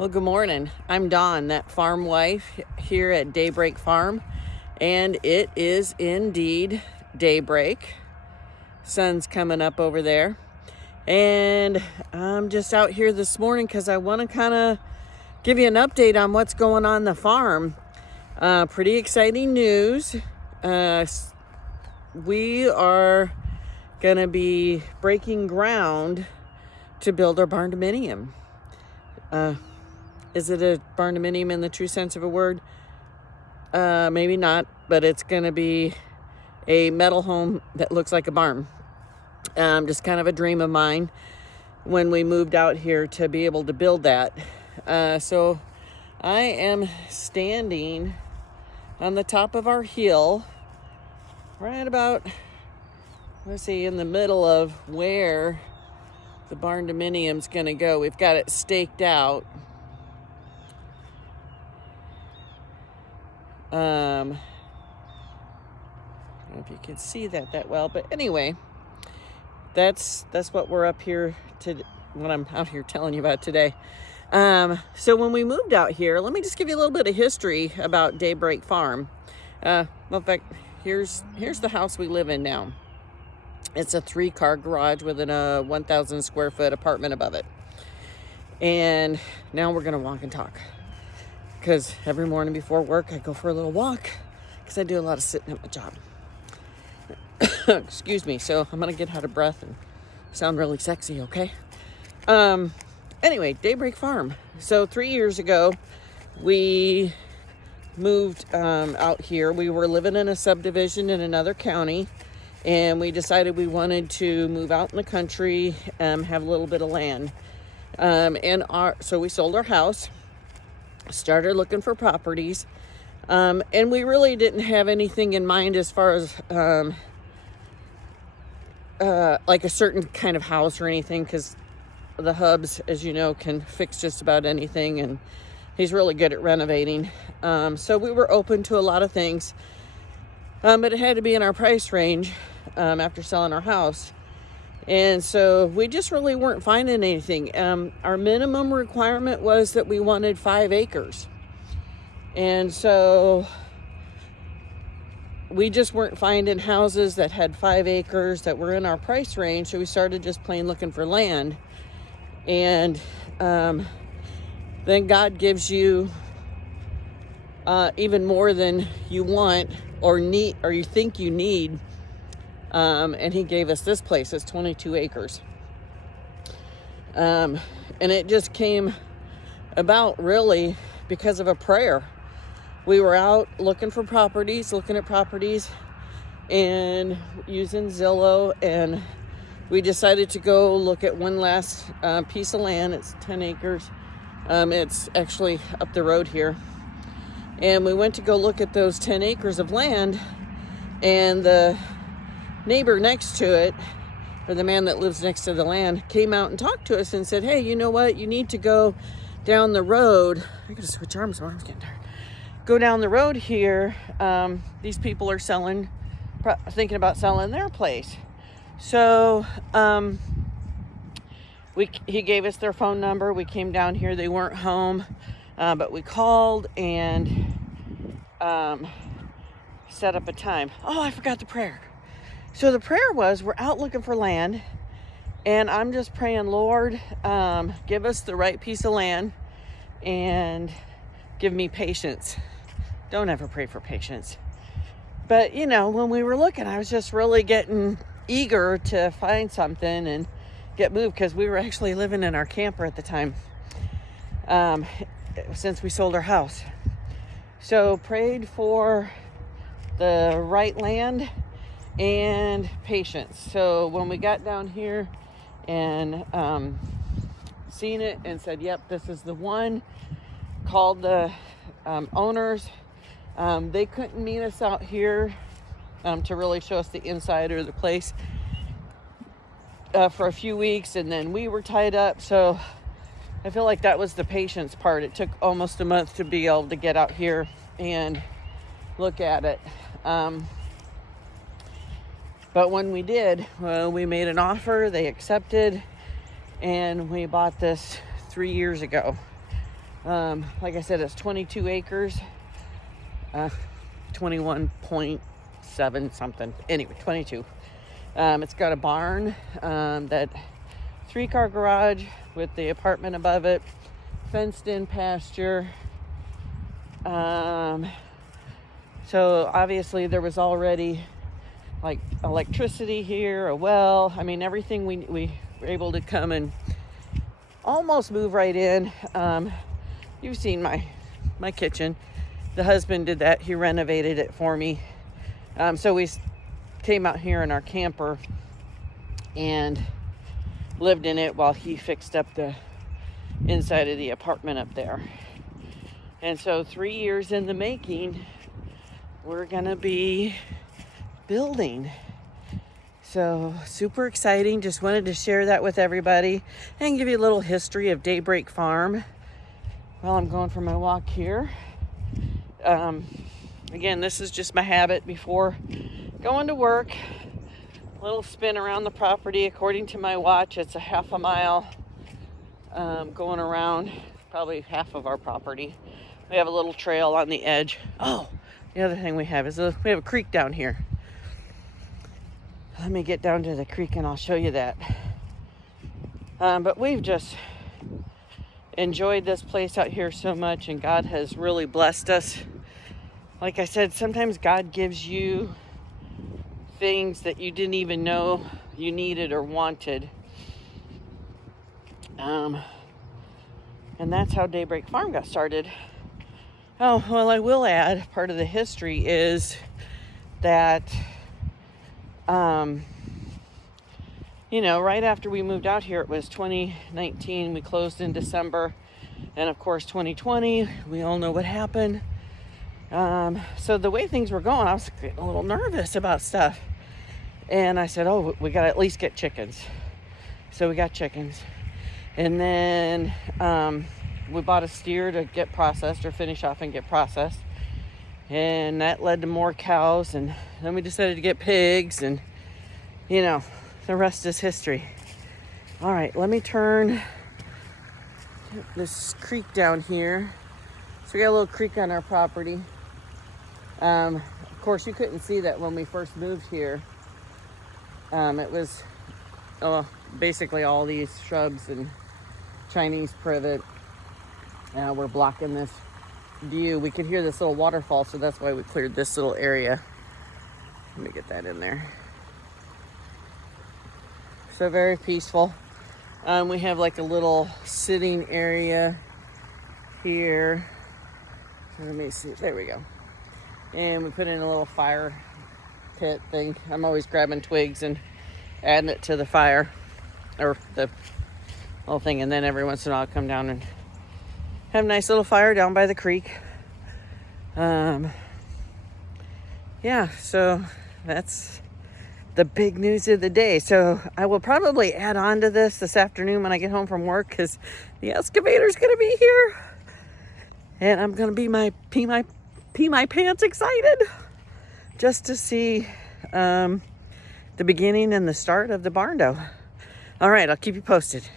Well, good morning. I'm Dawn, that farm wife here at Daybreak Farm, and it is indeed daybreak. Sun's coming up over there, and I'm just out here this morning because I want to kind of give you an update on what's going on the farm. Pretty exciting news. We are going to be breaking ground to build our barn dominium. Is it a barn dominium in the true sense of a word? Maybe not, but it's going to be a metal home that looks like a barn. Just kind of a dream of mine when we moved out here to be able to build that. So I am standing on the top of our hill, right about, let's see, in the middle of where the barn dominium's going to go. We've got it staked out. I don't know if you can see that well, but anyway, that's what we're up here to, what I'm out here telling you about today. So when we moved out here, let me just give you a little bit of history about Daybreak Farm. In fact, here's the house we live in now. It's a 3-car garage with a 1,000 square foot apartment above it. And now we're gonna walk and talk, because every morning before work I go for a little walk because I do a lot of sitting at my job. Excuse me. So I'm gonna get out of breath and sound really sexy, okay? Anyway, Daybreak Farm. So 3 years ago we moved out here. We were living in a subdivision in another county, and we decided we wanted to move out in the country, have a little bit of land. So we sold our house, started looking for properties, and we really didn't have anything in mind as far as like a certain kind of house or anything, because the hubs, as you know, can fix just about anything, and he's really good at renovating. So we were open to a lot of things, but it had to be in our price range after selling our house. And so we just really weren't finding anything. Our minimum requirement was that we wanted 5 acres. And so we just weren't finding houses that had 5 acres that were in our price range. So we started just plain looking for land. And then God gives you even more than you want or need, or you think you need. And he gave us this place. It's 22 acres. And it just came about really because of a prayer. We were out looking at properties, and using Zillow, and we decided to go look at one last piece of land. It's 10 acres. It's actually up the road here. And we went to go look at those 10 acres of land, and the neighbor next to it, or the man that lives next to the land, came out and talked to us and said, hey, you know what? You need to go down the road. I gotta switch arms, my arm's getting tired. Go down the road here. These people are thinking about selling their place. So he gave us their phone number. We came down here. They weren't home, but we called and set up a time. Oh, I forgot the prayer. So the prayer was, we're out looking for land, and I'm just praying, Lord, give us the right piece of land and give me patience. Don't ever pray for patience. But, you know, when we were looking, I was just really getting eager to find something and get moved, because we were actually living in our camper at the time, since we sold our house. So prayed for the right land and patience. So when we got down here and seen it and said, yep, this is the one, called the owners. They couldn't meet us out here to really show us the inside of the place for a few weeks, and then we were tied up. So I feel like that was the patience part. It took almost a month to be able to get out here and look at it. But when we did, we made an offer, they accepted, and we bought this 3 years ago. Like I said, it's 22 acres, 21.7 something. Anyway, 22. It's got a barn, that 3-car garage with the apartment above it, fenced in pasture. So obviously there was already like electricity here, a well. I mean, everything we were able to come and almost move right in. You've seen my kitchen. The husband did that. He renovated it for me. So we came out here in our camper and lived in it while he fixed up the inside of the apartment up there. And so 3 years in the making, we're gonna be building. So super exciting. Just wanted to share that with everybody and give you a little history of Daybreak Farm while I'm going for my walk here. Again, this is just my habit before going to work. A little spin around the property. According to my watch, it's a half a mile going around probably half of our property. We have a little trail on the edge. Oh, the other thing we have is we have a creek down here. Let me get down to the creek and I'll show you that. But we've just enjoyed this place out here so much, and God has really blessed us. Like I said, sometimes God gives you things that you didn't even know you needed or wanted. And that's how Daybreak Farm got started. Oh, well, I will add, part of the history is that, right after we moved out here, it was 2019. We closed in December. And of course, 2020, we all know what happened. So the way things were going, I was getting a little nervous about stuff. And I said, oh, we got to at least get chickens. So we got chickens. And then we bought a steer to get processed, or finish off and get processed. And that led to more cows. And then we decided to get pigs. And, the rest is history. All right, let me turn this creek down here. So we got a little creek on our property. Of course, you couldn't see that when we first moved here. It was basically all these shrubs and Chinese privet were blocking this view. We could hear this little waterfall, so that's why we cleared this little area. Let me get that in there. So very peaceful. We have like a little sitting area here. Let me see. There we go. And we put in a little fire pit thing. I'm always grabbing twigs and adding it to the fire, or the little thing. And then every once in a while I'll come down and have a nice little fire down by the creek. So that's the big news of the day. So I will probably add on to this afternoon when I get home from work, because the excavator's going to be here. And I'm going to be pee my pants excited just to see the beginning and the start of the barn dough. All right, I'll keep you posted.